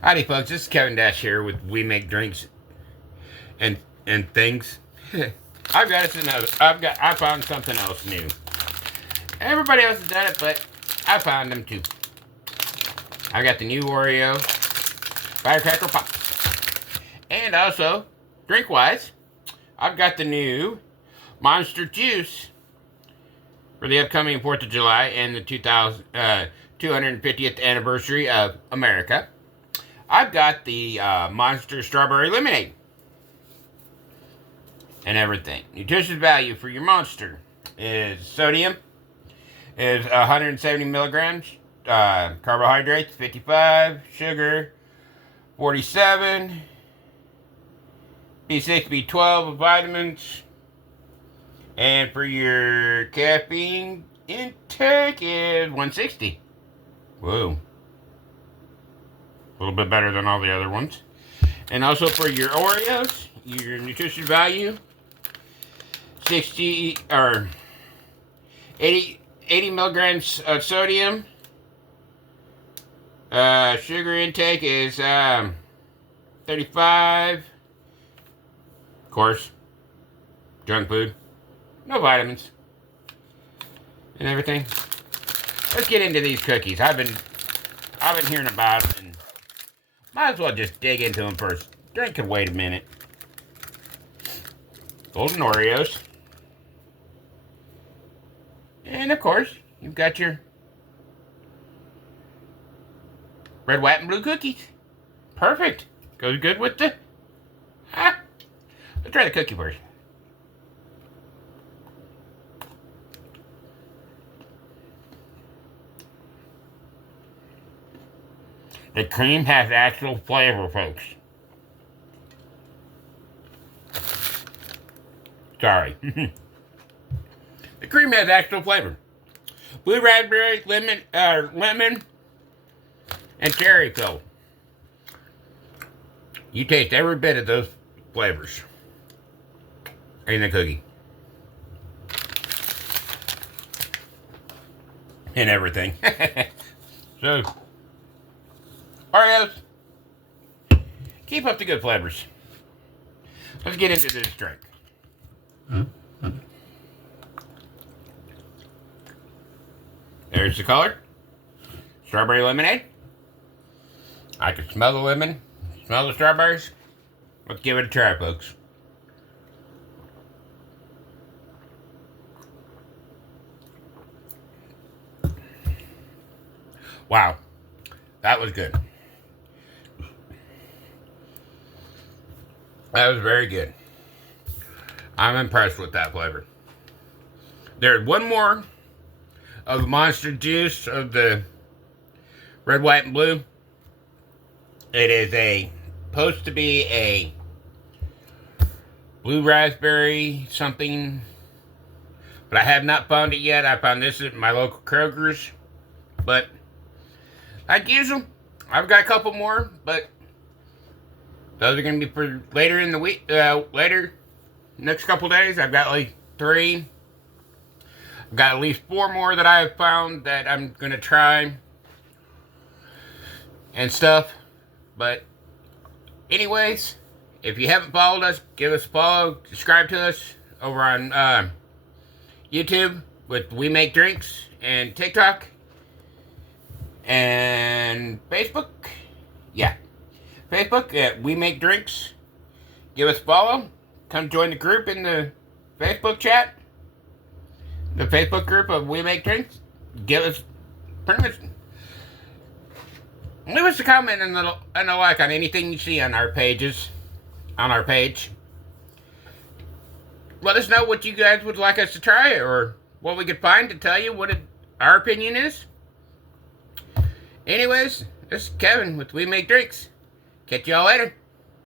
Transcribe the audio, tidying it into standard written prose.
Howdy, folks. This is Kevin Dash here with We Make Drinks and Things. I've got us another. I found something else new. Everybody else has done it, but I found them too. I got the new Oreo Firecracker Pop, and also drink-wise, I've got the new Monster Juice for the upcoming 4th of July and the 250th anniversary of America. I've got the Monster Strawberry Lemonade and everything. Nutritious value for your Monster is sodium is 170 milligrams, carbohydrates 55, sugar 47, B6, B12 vitamins, and for your caffeine intake is 160. Whoa. A little bit better than all the other ones. And also for your Oreos, your nutrition value, 60 or 80 milligrams of sodium. Sugar intake is 35. Of course, junk food, no vitamins, and everything. Let's get into these cookies. I've been hearing about them, and might as well just dig into them first. Drink can wait a minute. Golden Oreos. And of course, you've got your red, white, and blue cookies. Perfect. Goes good with the... Let's try the cookie first. The cream has actual flavor, folks. Sorry. The cream has actual flavor. Blue raspberry, lemon, and cherry filled. You taste every bit of those flavors in the cookie. And everything. So... Oreos, keep up the good flavors. Let's get into this drink. There's the color. Strawberry lemonade. I can smell the lemon, smell the strawberries. Let's give it a try, folks. Wow, that was good. That was very good. I'm impressed with that flavor. There's one more of the Monster Juice of the red, white, and blue. It is supposed to be a blue raspberry something, but I have not found it yet. I found this at my local Kroger's, but like usual, I've got a couple more, but those are going to be for later in the week, next couple days. I've got like 3. I've got at least 4 more that I have found that I'm going to try and stuff. But anyways, if you haven't followed us, give us a follow, subscribe to us over on YouTube with We Make Drinks, and TikTok and Facebook. Yeah. Facebook at We Make Drinks. Give us a follow. Come join the group in the Facebook chat. The Facebook group of We Make Drinks. Give us pretty much. Leave us a comment and a like on anything you see on our pages. On our page. Let us know what you guys would like us to try, or what we could find to tell you what our opinion is. Anyways, this is Kevin with We Make Drinks. Catch y'all later.